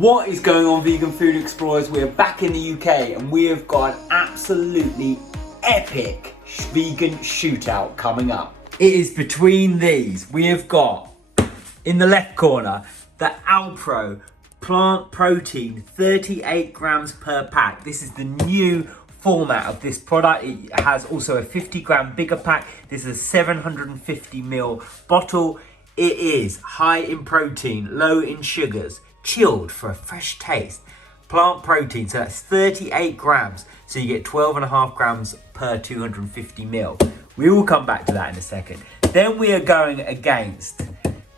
What is going on, vegan food explorers? We're back in the UK and we have got an absolutely epic vegan shootout coming up. It is between these. We have got, in the left corner, the Alpro Plant Protien, 38 grams per pack. This is the new format of this product. It has also a 50 gram bigger pack. This is a 750ml bottle. It is high in protein, low in sugars, chilled for a fresh taste. Plant protein, so that's 38 grams. So you get 12.5 grams per 250ml. We will come back to that in a second. Then we are going against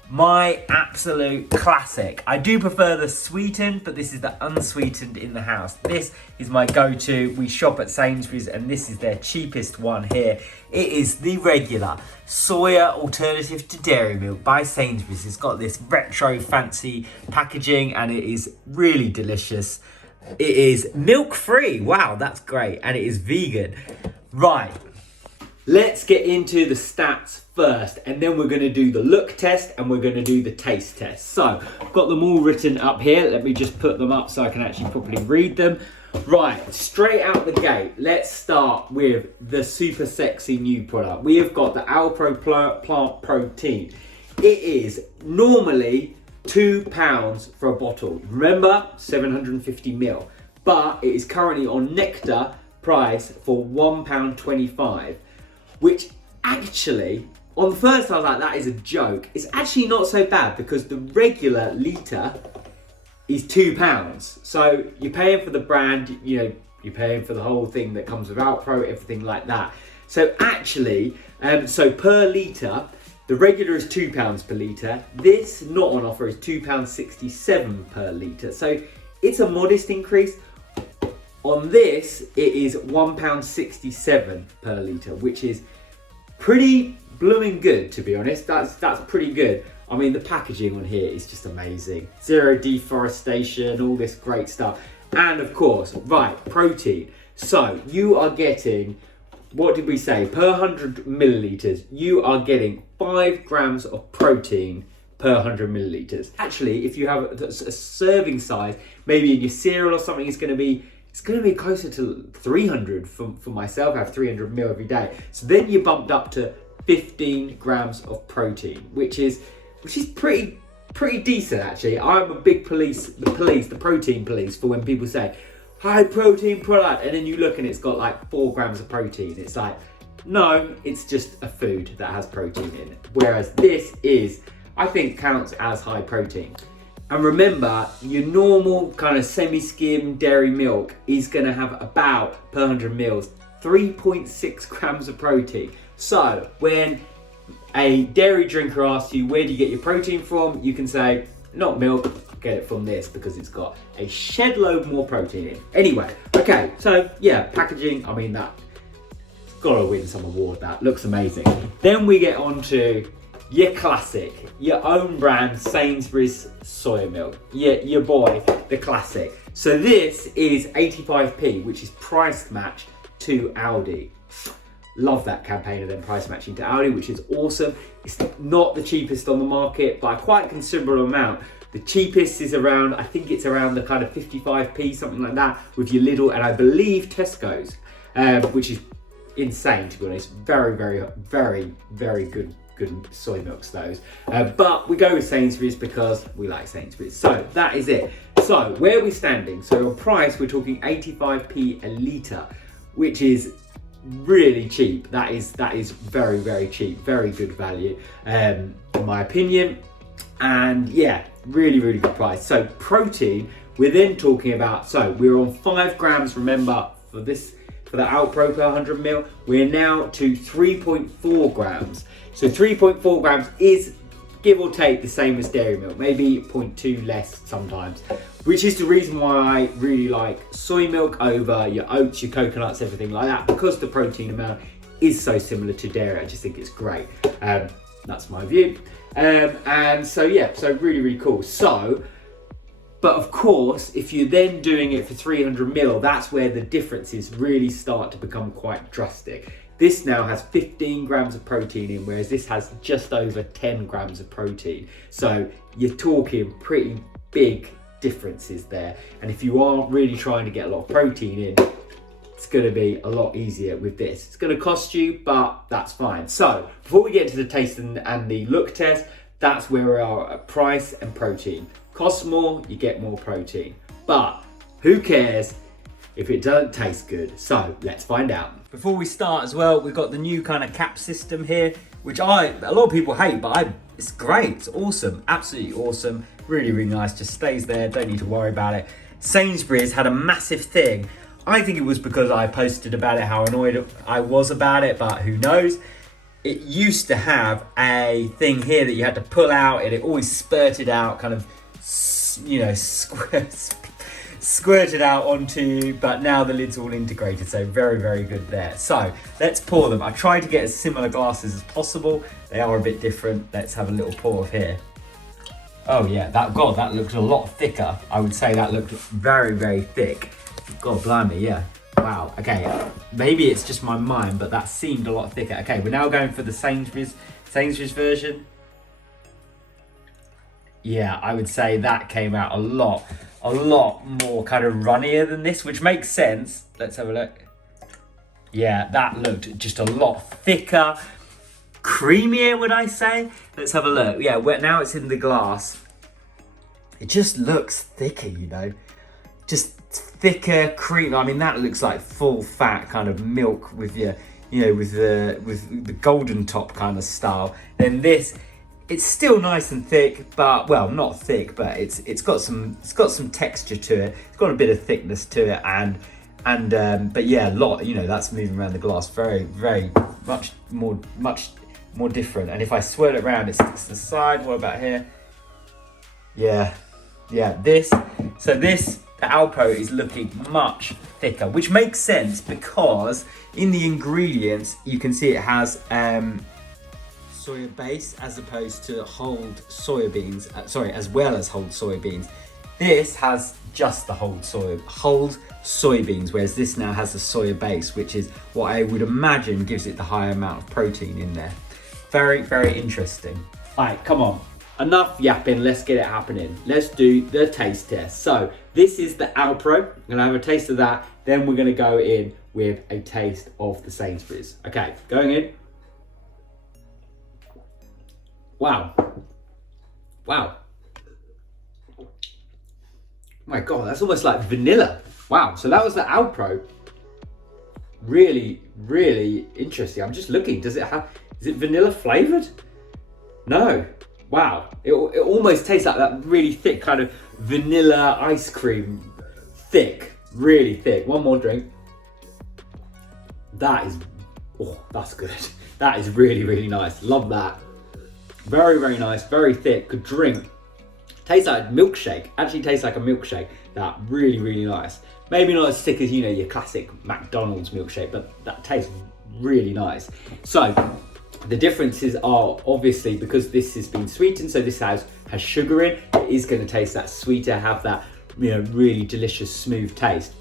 my absolute classic. I do prefer the sweetened, but this is the unsweetened in the house. This is my go-to. We shop at Sainsbury's and this is their cheapest one here. It is the regular Soya alternative to dairy milk by Sainsbury's. It's got this retro fancy packaging and it is really delicious. It is milk-free. Wow, that's great. And it is vegan. Right. Let's get into the stats first, and then we're going to do the look test and we're going to do the taste test. So I've got them all written up here. Let me just put them up so I can actually properly read them. Right, straight out the gate, let's start with the super sexy new product. We have got the Alpro Plant Protien. It is normally £2 for a bottle. Remember, 750ml, but it is currently on Nectar price for £1.25. Which actually, on the first I was like, that is a joke. It's actually not so bad because the regular litre is £2. So you're paying for the brand, you know, you're paying for the whole thing that comes with Alpro, everything like that. So actually, so per litre, the regular is £2 per litre. This, not on offer, is £2.67 per litre. So it's a modest increase. On this, it is £1.67 per litre, which is pretty blooming good, to be honest. That's pretty good. I mean, the packaging on here is just amazing. Zero deforestation, all this great stuff. And of course, right, protein. So you are getting, what did we say? Per 100 millilitres, you are getting 5 grams of protein per 100 millilitres. Actually, if you have a serving size, maybe in your cereal or something, it's going to be closer to 300 for myself. I have 300ml every day. So then you're bumped up to 15 grams of protein, which is pretty decent actually. I'm a big the protein police for when people say high protein product and then you look and it's got like 4 grams of protein. It's like, no, it's just a food that has protein in it. Whereas this is, I think, counts as high protein. And remember, your normal kind of semi-skim dairy milk is going to have about, per 100 mils, 3.6 grams of protein. So when a dairy drinker asks you, where do you get your protein from? You can say, not milk, I get it from this because it's got a shed load more protein in. Anyway, okay, so yeah, packaging, I mean, that's got to win some award, that looks amazing. Then we get on to your classic, your own brand Sainsbury's soya milk. Your boy, the classic. So this is 85p, which is price matched to Aldi. Love that campaign of them price matching to Aldi, which is awesome. It's not the cheapest on the market by quite a considerable amount. The cheapest is around, I think it's around the kind of 55p, something like that, with your Lidl and I believe Tesco's, which is insane, to be honest. Very, very, very, very good soy milks, those. But we go with Sainsbury's because we like Sainsbury's. So that is it. So where are we standing? So on price, we're talking 85p a litre, which is really cheap. That is very, very cheap. Very good value, in my opinion. And yeah, really, really good price. So protein, we're then talking about, so we're on 5 grams, remember, for the Alpro per 100ml, we're now to 3.4 grams. So 3.4 grams is, give or take, the same as dairy milk, maybe 0.2 less sometimes, which is the reason why I really like soy milk over your oats, your coconuts, everything like that, because the protein amount is so similar to dairy. I just think it's great. That's my view. And so yeah, so really, really cool. So, but of course, if you're then doing it for 300ml, that's where the differences really start to become quite drastic. This now has 15 grams of protein in, whereas this has just over 10 grams of protein. So you're talking pretty big differences there. And if you are really trying to get a lot of protein in, it's going to be a lot easier with this. It's going to cost you, but that's fine. So before we get into the taste and the look test, that's where we are at price and protein. Costs more, you get more protein. But who cares if it doesn't taste good? So let's find out. Before we start as well, we've got the new kind of cap system here, which a lot of people hate, but it's great. It's awesome, absolutely awesome. Really, really nice. Just stays there. Don't need to worry about it. Sainsbury's had a massive thing. I think it was because I posted about it, how annoyed I was about it, but who knows? It used to have a thing here that you had to pull out, and it always spurted out, kind of, you know, squirted out onto, but now the lid's all integrated, so very, very good there. So let's pour them. I tried to get as similar glasses as possible. They are a bit different. Let's have a little pour of here. Oh yeah, that looked a lot thicker. I would say that looked very, very thick. God blimey, yeah. Wow, okay. Maybe it's just my mind, but that seemed a lot thicker. Okay, we're now going for the Sainsbury's version. Yeah, I would say that came out a lot more kind of runnier than this, which makes sense. Let's have a look. Yeah, that looked just a lot thicker, creamier, would I say? Let's have a look. Yeah, now it's in the glass. It just looks thicker, you know, just thicker cream. I mean, that looks like full fat kind of milk with your, you know, with the golden top kind of style. Then this, it's still nice and thick, but, well, not thick, but it's got some texture to it. It's got a bit of thickness to it, and but yeah, you know, that's moving around the glass very, very much more different. And if I swirl it around, it sticks to the side. What about here? Yeah, the Alpro is looking much thicker, which makes sense because in the ingredients you can see it has soya base as opposed to whole soybeans, as well as whole soybeans. This has just the whole soybeans, whereas this now has the soya base, which is what I would imagine gives it the higher amount of protein in there. Very, very interesting. All right, come on. Enough yapping, let's get it happening. Let's do the taste test. So this is the Alpro. I'm gonna have a taste of that. Then we're gonna go in with a taste of the Sainsbury's. Okay, going in. Wow. Oh my God, that's almost like vanilla. Wow, so that was the Alpro. Really, really interesting. I'm just looking, is it vanilla flavored? No. Wow, it almost tastes like that really thick kind of vanilla ice cream. Thick, really thick. One more drink. That's good. That is really, really nice. Love that. Very, very nice, very thick, good drink. Tastes like a milkshake, actually tastes like a milkshake. That really, really nice. Maybe not as thick as, you know, your classic McDonald's milkshake, but that tastes really nice. So the differences are obviously because this has been sweetened, so this has sugar in, it is going to taste that sweeter, have that, you know, really delicious, smooth taste.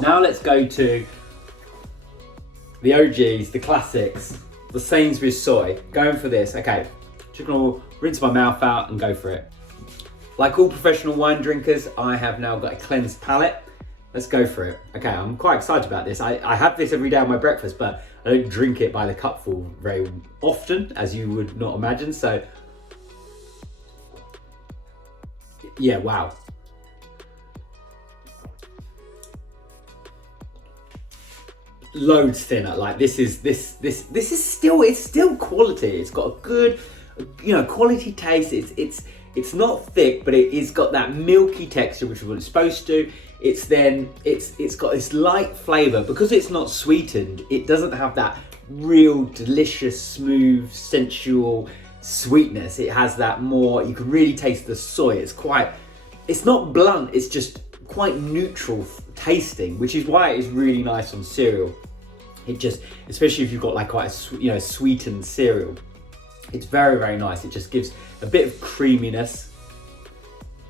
Now let's go to the OGs, the classics, the Sainsbury's soy. Going for this, okay. Just gonna rinse my mouth out and go for it. Like all professional wine drinkers, I have now got a cleansed palate. Let's go for it. Okay, I'm quite excited about this. I have this every day on my breakfast, but I don't drink it by the cupful very often, as you would not imagine. So, yeah, wow. Loads thinner. Like this is still quality. It's got a good, you know, quality taste. It's not thick, but it is got that milky texture, which is what it's supposed to. It's got this light flavor because it's not sweetened. It doesn't have that real delicious, smooth, sensual sweetness. It has that more. You can really taste the soy. It's not blunt. It's just quite neutral tasting, which is why it's really nice on cereal. It just, especially if you've got like quite a sweetened cereal, it's very, very nice. It just gives a bit of creaminess,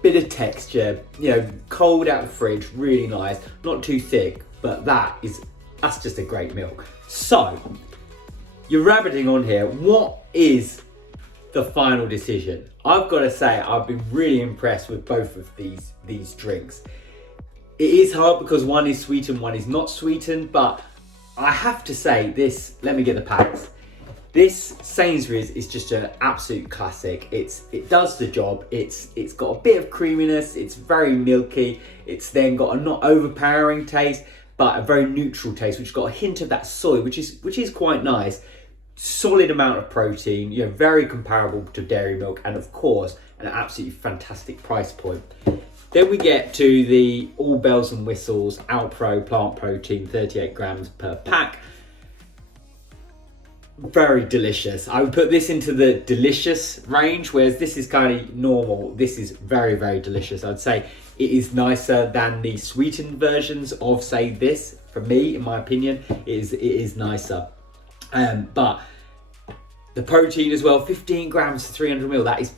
bit of texture, you know, cold out of the fridge, really nice, not too thick, but that's just a great milk. So you're rabbiting on here. What is the final decision? I've got to say, I've been really impressed with both of these drinks. It is hard because one is sweetened, one is not sweetened, but I have to say this, let me get the packs. This Sainsbury's is just an absolute classic. It does the job. It's got a bit of creaminess. It's very milky. It's then got a not overpowering taste, but a very neutral taste, which has got a hint of that soy, which is quite nice. Solid amount of protein, you know, very comparable to dairy milk, and of course, an absolutely fantastic price point. Then we get to the all bells and whistles Alpro Plant Protien, 38 grams per pack. Very delicious. I would put this into the delicious range, whereas this is kind of normal. This is very, very delicious. I'd say it is nicer than the sweetened versions of, say, this. For me, in my opinion, it is nicer. But the protein as well, 15 grams to 300 ml, that is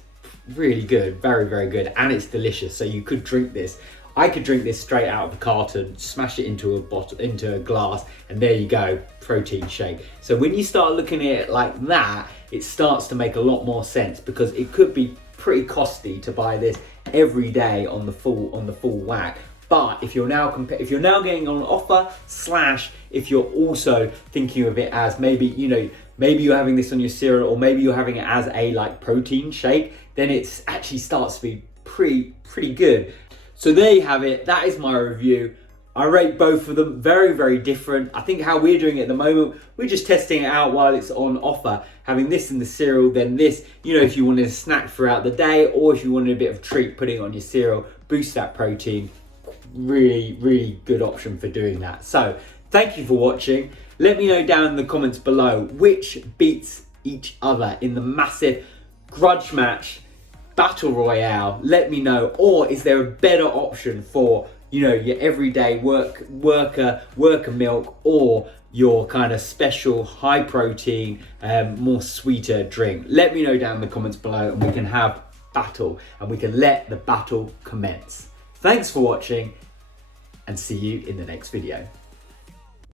really good, very, very good, and it's delicious. So you could drink this. I could drink this straight out of the carton, smash it into a bottle, into a glass, and there you go, protein shake. So when you start looking at it like that, it starts to make a lot more sense, because it could be pretty costly to buy this every day on the full whack. But if you're now getting on offer, slash if you're also thinking of it as maybe you're having this on your cereal, or maybe you're having it as a like protein shake, then it actually starts to be pretty good. So there you have it. That is my review. I rate both of them very, very different. I think how we're doing it at the moment, we're just testing it out while it's on offer. Having this in the cereal, then this, you know, if you wanted a snack throughout the day, or if you wanted a bit of treat, putting it on your cereal, boost that protein. Really, really good option for doing that. So thank you for watching. Let me know down in the comments below which beats each other in the massive grudge match battle royale. Let me know. Or is there a better option for, you know, your everyday worker milk, or your kind of special high protein, more sweeter drink? Let me know down in the comments below, and we can have battle, and we can let the battle commence. Thanks for watching, and see you in the next video.